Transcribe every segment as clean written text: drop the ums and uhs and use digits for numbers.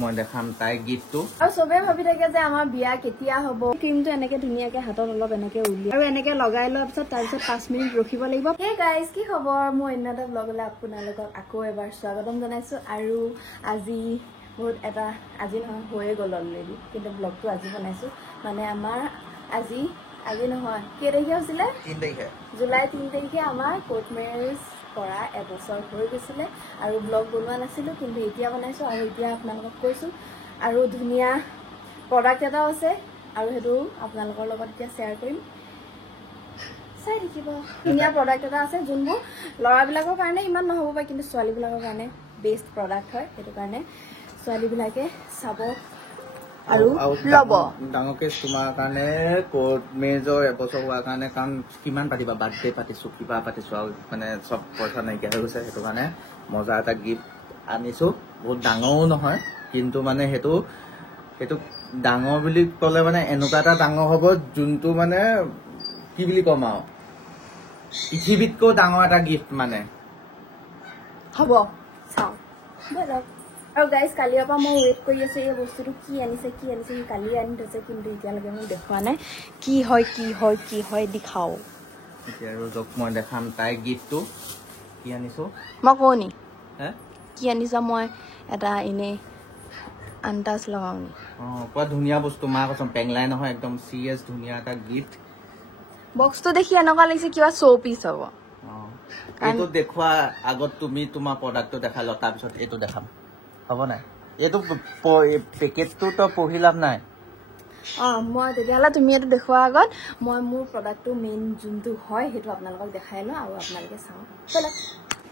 মই দেখাম তাই গিফ্টটো আৰু সবে ভাবি থাকে যে আমাৰ বিয়া কেতিয়া হ'ব ক্ৰীমটো এনেকে ধুনীয়াকে হাতত অলপ এনেকে উলিয়াই আৰু এনেকে লগাই লোৱাৰ পিছত তাৰপিছত 5 মিনিট ৰখিব লাগিব হে গাইজ কি খবৰ মই অন্য এটা ব্লগলৈ আপোনালোকক আকৌ এবাৰ স্বাগতম জনাইছো আৰু আজি বহুত এটা আজি নহয় হৈয়ে গ'ল অলৰেডি কিন্তু ব্লগটো আজি বনাইছো মানে আমাৰ আজি নহয় কেই তাৰিখে হৈছিলে 3 তাৰিখে জুলাই 3 তাৰিখে আমাৰ কোৰ্ট মেৰেজ কৰা এবছৰ হৈ গৈছিলে আৰু ব্লগ বনোৱা নাছিলো কিন্তু এতিয়া বনাইছো আৰু এতিয়া আপোনালোকক কৈছো আৰু ধুনীয়া প্ৰডাক্ট এটা আছে আৰু হেতু আপোনালোকৰ লগত এতিয়া শেয়াৰ কৰিম চাই দেখিব ধুনীয়া প্ৰডাক্ট এটা আছে যোনবোৰ লৰাবিলাকৰ কাৰণে ইমান নহব পাৰে কিন্তু ছোৱালীবিলাকৰ কাৰণে বেষ্ট প্ৰডাক্ট হয় হেতু কাৰণে ছোৱালীবিলাকে চাব আৰু লব ডাঙৰকে তোমাৰ কাৰণে কোৰ্ট মেজৰ এবছৰ হোৱাৰ কাৰণে কাৰণ কিমান পাতিবা বাৰ্থডে পাতিছো কিবা পাতিছো আৰু মানে সব পইচা নাইকিয়া হৈ গৈছে সেইটো কাৰণে মজা এটা গিফ্ট আনিছো বহুত ডাঙৰো নহয় কিন্তু মানে সেইটো ডাঙৰ বুলি ক'লে মানে এনেকুৱা এটা ডাঙৰ হ'ব যোনটো মানে কি বুলি ক'ম আৰু পৃথিৱীতকৈ ডাঙৰ এটা গিফ্ট মানে হ'ব চাও বলক আৰু গাইজ কালিৰ পৰা মই ৱেইট কৰি আছো এই বস্তুটো কি আনিছে সি কালি আনি থৈছে কিন্তু এতিয়ালৈকে মোক দেখুওৱা নাই কি হয় দেখাও এতিয়া আৰু মই দেখাম তাই গিফ্টটো কি আনিছো মই কওঁ নি হে কি আনিছা মই এটা এনে আন্দাজ লগাও নি পুৰা ধুনীয়া বস্তু মা কৈছম পেংলাই নহয় একদম চিৰিয়াছ ধুনীয়া এটা গিফ্ট বক্সটো দেখি এনেকুৱা লাগিছে কিবা শ্ব' পিচ হ'ব এইটো দেখুৱা আগত তুমি তোমাৰ প্ৰডাক্টটো দেখাই ল তাৰপিছত এইটো দেখাম হ'ব নাই এইটো পেকেটটো তো পঢ়ি লাভ নাই মই তেতিয়াহ'লে তুমি এইটো দেখুৱাৰ আগত মই মোৰ প্ৰডাক্টটো মেইন যোনটো হয় সেইটো আপোনালোকক দেখাই লওঁ আৰু আপোনালোকে চাওঁ ব'লক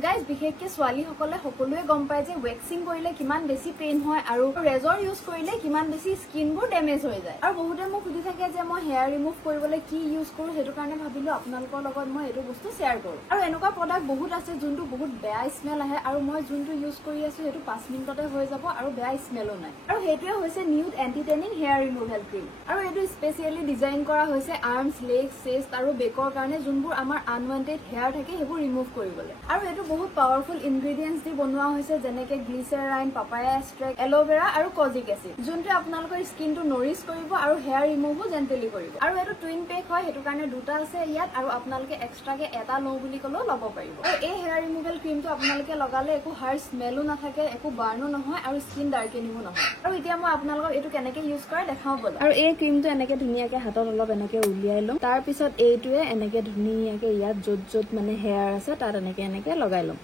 গাইজ বিশেষকৈ ছোৱালীসকলে সকলোৱে গম পায় যে ৱেক্সিং কৰিলে কিমান বেছি পেইন হয় আৰু ৰেজৰ ইউজ কৰিলে কিমান বেছি স্কিনবোৰ ডেমেজ হৈ যায় আৰু বহুতে মোক সুধি থাকে যে মই হেয়াৰ ৰিমুভ কৰিবলৈ কি ইউজ কৰোঁ সেইটো কাৰণে ভাবিলোঁ আপোনালোকৰ লগত মই এইটো বস্তু শ্বেয়াৰ কৰোঁ আৰু এনেকুৱা প্ৰডাক্ট বহুত আছে যোনটো বহুত বেয়া স্মেল আহে আৰু মই যোনটো ইউজ কৰি আছোঁ সেইটো 5 মিনিটতে হৈ যাব আৰু বেয়া স্মেলো নাই আৰু সেইটোৱে হৈছে nude anti tanning hair removal cream আৰু এইটো স্পেচিয়েলি ডিজাইন কৰা হৈছে আৰ্মছ লেগছ চেষ্ট আৰু বেকৰ কাৰণে যোনবোৰ আমাৰ আনৱান্টেড হেয়াৰ থাকে সেইবোৰ ৰিমুভ কৰিবলৈ আৰু এইটো বহুত পাৱাৰফুল ইনগ্ৰেডিয়েন্টছ দি বনোৱা হৈছে যেনেকে গ্লিচাৰাইন পাপায়া এক্সট্ৰেক্ট এল'ভেৰা আৰু কজিক এচিড যোনটোৱে আপোনালোকৰ স্কিনটো নৰিছ কৰিব আৰু হেয়াৰ ৰিমুভো জেণ্টেলি কৰিব আৰু এইটো টুইন পেক হয় সেইটো কাৰণে দুটা আছে ইয়াত আৰু আপোনালোকে এক্সট্ৰাকে এটা লওঁ বুলি ক'লেও ল'ব পাৰিব আৰু এই হেয়াৰ ৰিমুভেল ক্ৰীমটো আপোনালোকে লগালে একো হাৰ্ড স্মেলো নাথাকে একো বাৰ্ণো নহয় আৰু স্কিন ডাৰ্কেনিঙো নহয় আৰু এতিয়া মই আপোনালোকক এইটো কেনেকে ইউজ কৰে দেখাও ব'লা আৰু এই ক্ৰীমটো এনেকে ধুনীয়াকে হাতত অলপ এনেকে উলিয়াই লওঁ তাৰ পিছত এইটোৱে এনেকে ধুনীয়াকে ইয়াত য'ত মানে হেয়াৰ আছে তাত এনেকে লগাই লওঁ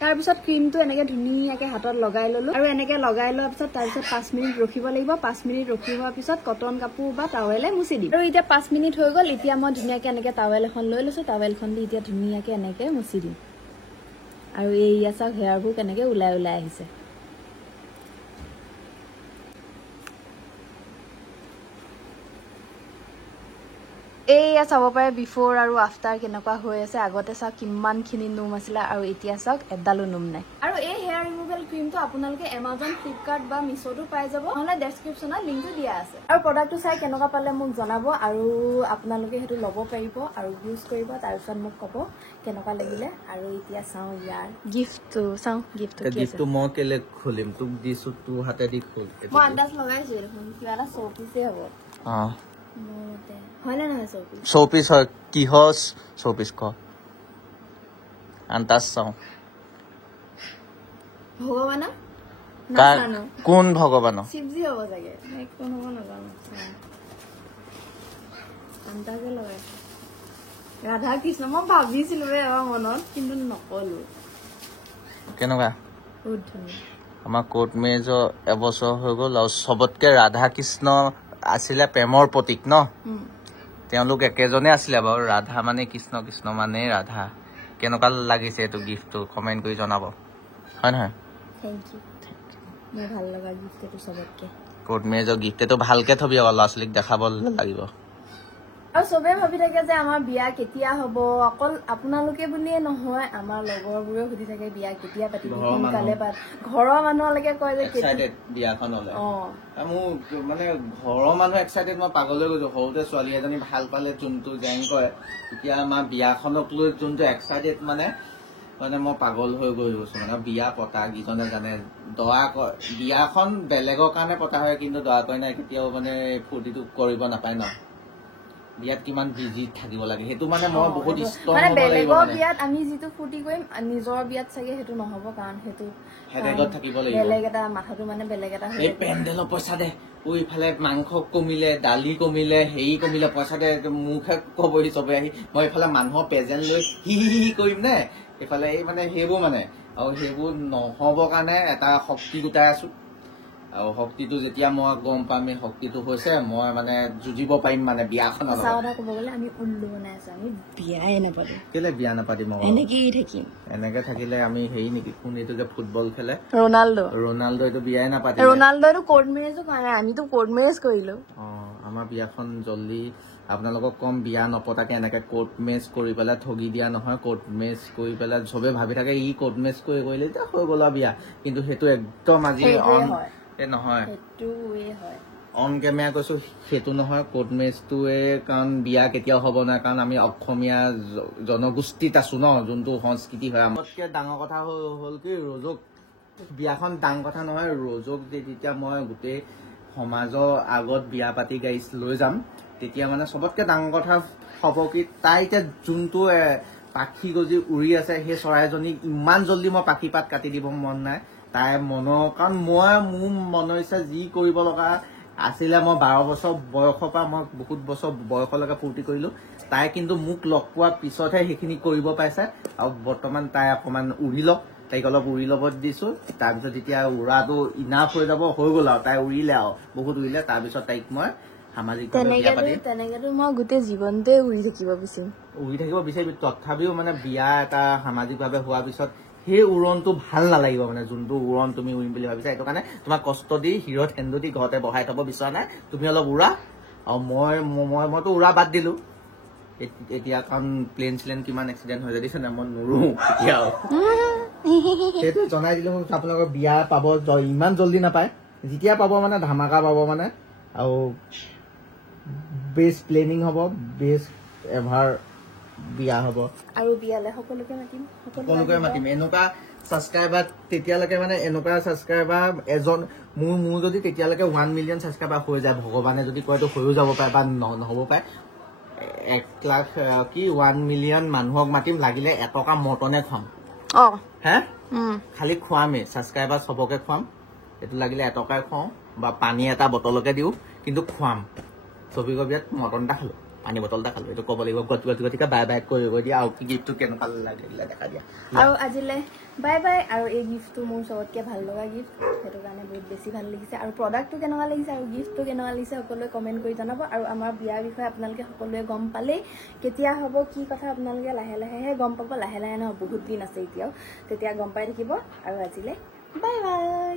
তাৰপিছত ক্ৰীমটো এনেকে ধুনীয়াকে হাতত লগাই ললো আৰু এনেকে লগাই লোৱাৰ পিছত তাৰপিছত 5 মিনিট ৰখিব লাগিব 5 মিনিট ৰখি হোৱাৰ পিছত কটন কাপোৰ বা টাৱেলে মুচি দিম আৰু এতিয়া 5 মিনিট হৈ গ'ল এতিয়া মই ধুনীয়াকে এনেকে টাৱেল এখন লৈ লৈছো টাৱেলখন দি এতিয়া ধুনীয়াকে এনেকে মুচি দিম আৰু এই চাওক হেয়াৰবোৰ কেনেকে ওলাই আহিছে এইয়া চাব পাৰে বিফৰ আৰু আফটাৰ কেনেকুৱা হৈ আছে আগতে চাওক কিমানখিনি নোম আছিলে আৰু এতিয়া চাওক এডালো নোম নাই আৰু এই হেয়াৰ ৰিমুভেল ক্ৰীমটো আপোনালোকে এমাজন ফ্লিপকাৰ্ট বা মিছ'টো পাই যাব নহলে ডেছক্ৰিপশ্যনত লিংকটো দিয়া আছে আৰু প্ৰডাক্টটো চাই কেনেকুৱা পালে মোক জনাব আৰু আপোনালোকে সেইটো ল'ব পাৰিব আৰু ইউজ কৰিব তাৰপিছত মোক ক'ব কেনেকুৱা লাগিলে আৰু এতিয়া চাওঁ ইয়াৰ গিফ্টটো মই কেলে খুলিম তোক দিছো তোৰ হাতে দি খোল মই আন্দাজ লগাইছো দেখোন কিবা এটা শ্ব'পিচে হ'ব হয় না নহয় শ্ব'পিচ হয় কিহৰ শ্ব'পিচ ক আন্দাজ চাওঁ ভগৱানৰ কোন ভগৱানৰ শিৱজী হ'ব চাগে কোন হ'ব নাজানো আন্দাজে লগাইছো ৰাধা কৃষ্ণ মই ভাবিছিলো এবাৰ মনত কিন্তু নকলো কেনেকুৱা বহুত ধুনীয়া আমাৰ কোৰ্ট মেৰেজৰ এবছৰ হৈ গ'ল আৰু চবতকে ৰাধা কৃষ্ণ আছিলে প্ৰেমৰ প্ৰতীক ন তেওঁলোক একেজনে আছিলে বাৰু ৰাধা মানে কৃষ্ণ কৃষ্ণ মানে ৰাধা কেনেকুৱা লাগিছে এইটো গিফ্টটো কমেণ্ট কৰি জনাব হয় নহয় থেংক ইউ মোৰ ভাল লগা গিফ্ট এইটো চবতকে কোৰ্ট মেৰেজৰ গিফ্ট এইটো ভালকে থবি আকৌ ল'ৰা ছোৱালীক দেখাব লাগিব আৰু সবে ভাবি থাকে যে আমাৰ বিয়া কেতিয়া হ'ব অকল আপোনালোকে বুলিয়ে নহয় আমাৰ লগৰবোৰে সুধি থাকে বিয়া কেতিয়া পাতিব সোনকালে ঘৰৰ মানুহলৈকে কয় যে এক্সাইটেড বিয়াখন হ'লে মোৰ মানে ঘৰৰ মানুহ এক্সাইটেড মই পাগল হৈ গৈছো সৰুতে ছোৱালী এজনী ভাল পালে যোনটো জেং কৰে এতিয়া আমাৰ বিয়াখনক লৈ যোনটো এক্সাইটেড মানে মানে মই পাগল হৈ গৈ গৈছো মানে বিয়া পতা কিজনে জানে দৰা বিয়াখন বেলেগৰ কাৰণে পতা হয় কিন্তু দৰা কইনাই কেতিয়াও মানে ফূৰ্তিটো কৰিব নাপায় ন বিয়াত কিমান বিজি থাকিব লাগে সেইটো মানে মই বহুত ষ্ট্ৰং মানে হ'ব লাগিব বেলেগৰ মানে বিয়াত আমি যিটো ফূৰ্তি কৰিম নিজৰ বিয়াত চাগে সেইটো নহ'ব কাৰণ সেইটো হেডেকত থাকিব লাগিব বেলেগ এটা মাথাটো মানে বেলেগ এটা হৈ এই পেণ্ডেলৰ পইচা দে ইফালে মাংস কমিলে দালি কমিলে হেৰি কমিলে পইচা দে মুখে কবহি চবে আহি মই এইফালে মানুহৰ প্ৰেজেণ্ট লৈ হি কৰিম নে এইফালে এই মানে সেইবোৰ মানে আৰু সেইবোৰ নহ'বৰ কাৰণে এটা শক্তি গোটাই আছো আৰু শক্তিটো যেতিয়া মই গম পাম এই শক্তিটো হৈছে মই মানে যুঁজিব পাৰিম মানে বিয়াখনৰ সঁচা কথা ক'ব গ'লে আমি উল্লু বনাই আছো আমি বিয়াই নাপাতিম কেলে বিয়া নাপাতিম এনেকেই থাকিম এনেকে থাকিলে আমি হেৰি নেকি কোন এইটো যে ফুটবল খেলে ৰনাল্ডো এইটো বিয়াই নাপাতিম ৰনাল্ডোটো কোৰ্ট মেৰেজো কৰা নাই আমিতো কোৰ্ট মেৰেজ কৰিলো আমাৰ বিয়াখন জল্দি আপোনালোকক কম বিয়া নপতাকে এনেকে কোৰ্ট মেচ কৰি পেলাই ঠগি দিয়া নহয় কোৰ্ট মেচ কৰি পেলাই চবে ভাবি থাকে ই কোৰ্ট মেচ কৰিলে এতিয়া হৈ গ'ল বিয়া কিন্তু সেইটো একদম আজি নহয় অন কেমেৰা কৈছো সেইটো নহয় কোৰ্ট মেচটোৱে কাৰণ বিয়া কেতিয়াও হ'ব নাই কাৰণ আমি অসমীয়া জনগোষ্ঠীত আছো ন যোনটো সংস্কৃতি হয় আমাতকে ডাঙৰ কথা হ'ল কি ৰজক বিয়াখন ডাঙৰ কথা নহয় ৰজক যেতিয়া মই গোটেই সমাজৰ আগত বিয়া পাতি গাড়ী লৈ যাম তেতিয়া মানে চবতকে ডাঙৰ কথা হ'ব কি তাই এতিয়া যোনটো পাখি গজি উৰি আছে সেই চৰাইজনীক ইমান জল্দি মই পাখি পাত কাটি দিব মন নাই তাই মনৰ কাৰণ মই মোৰ মনৰ ইচ্ছা যি কৰিব লগা আছিলে মই 12 বছৰ বয়সৰ পৰা মই বহুত বছৰ বয়সলৈকে ফূৰ্তি কৰিলো তাই কিন্তু মোক লগ পোৱাৰ পিছতহে সেইখিনি কৰিব পাইছে আৰু বৰ্তমান তাই অকণমান উৰি লওক তাইক অলপ উৰি ল'ব দিছো তাৰপিছত যেতিয়া উৰাটো ইনাফ হৈ যাব হৈ গ'ল আৰু তাই উৰিলে আৰু বহুত উৰিলে তাৰপিছত তাইক মই তেনেকেতো মই গোটেই জীৱনটোৱে উৰি থাকিব বিচাৰিম তথাপিও মানে বিয়া এটা সামাজিকভাৱে হোৱাৰ পিছত সেই উৰণটো ভাল নালাগিব মানে যোনটো উৰণ তুমি উৰিম বুলি ভাবিছা সেইটো কাৰণে তোমাক কষ্ট দি হিৰত সেন্দু দি ঘৰতে বহাই থব বিচৰা নাই তুমি অলপ উৰা আৰু মইতো উৰা বাদ দিলো এতিয়া কাৰণ প্লেন চিলেন কিমান এক্সিডেণ্ট হৈ যাইছে না মই নুৰো এতিয়াও সেইটো জনাই দিলো আপোনালোকৰ বিয়া পাব ইমান জল্দি নাপায় যেতিয়া পাব মানে ধামাকা পাব মানে আৰু বেষ্ট প্লেনিং হ'ব বেষ্ট এভাৰ বিয়া হ'ব আৰু বিয়ালে সকলোকে মাতিম এনেকুৱা ছাবস্ক্ৰাইবাৰ তেতিয়ালৈকে মানে এনেকুৱা ছাবস্ক্ৰাইবাৰ এজন মোৰ যদি তেতিয়ালৈকে 1 মিলিয়ন ছাবস্ক্ৰাইবাৰ হৈ যায় ভগৱানে যদি কয়তো হৈও যাব পাৰে বা নহ'ব পাৰে 1 লাখ কি 1 মিলিয়ন মানুহক মাতিম লাগিলে এটকা মটনে খুৱাম হে খালি খুৱামেই ছাবস্ক্ৰাইবাৰ চবকে খুৱাম এইটো লাগিলে এটকাই খুৱাওঁ বা পানী এটা বটলকে দিওঁ কিন্তু খুৱাম ছবিগৰ বিয়াত মটন এটা খালো পানী বটল এটা খালো এইটো ক'ব লাগিব গতিকে বাই বাই কৰিব দিয়া আৰু কি গিফ্টটো কেনেকুৱা লাগিলে দেখা দিয়া আৰু আজিলে বাই বাই আৰু এই গিফ্টটো মোৰ চবতকে ভাল লগা গিফ্ট সেইটো কাৰণে বহুত বেছি ভাল লাগিছে আৰু প্ৰডাক্টটো কেনেকুৱা লাগিছে আৰু গিফ্টটো কেনেকুৱা লাগিছে সকলোৱে কমেণ্ট কৰি জনাব আৰু আমাৰ বিয়াৰ বিষয়ে আপোনালোকে সকলোৱে গম পালেই কেতিয়া হ'ব কি কথা আপোনালোকে লাহে লাহেহে গম পাব লাহে লাহে নহয় বহুত দিন আছে এতিয়াও তেতিয়া গম পাই থাকিব আৰু আজিলে বাই বাই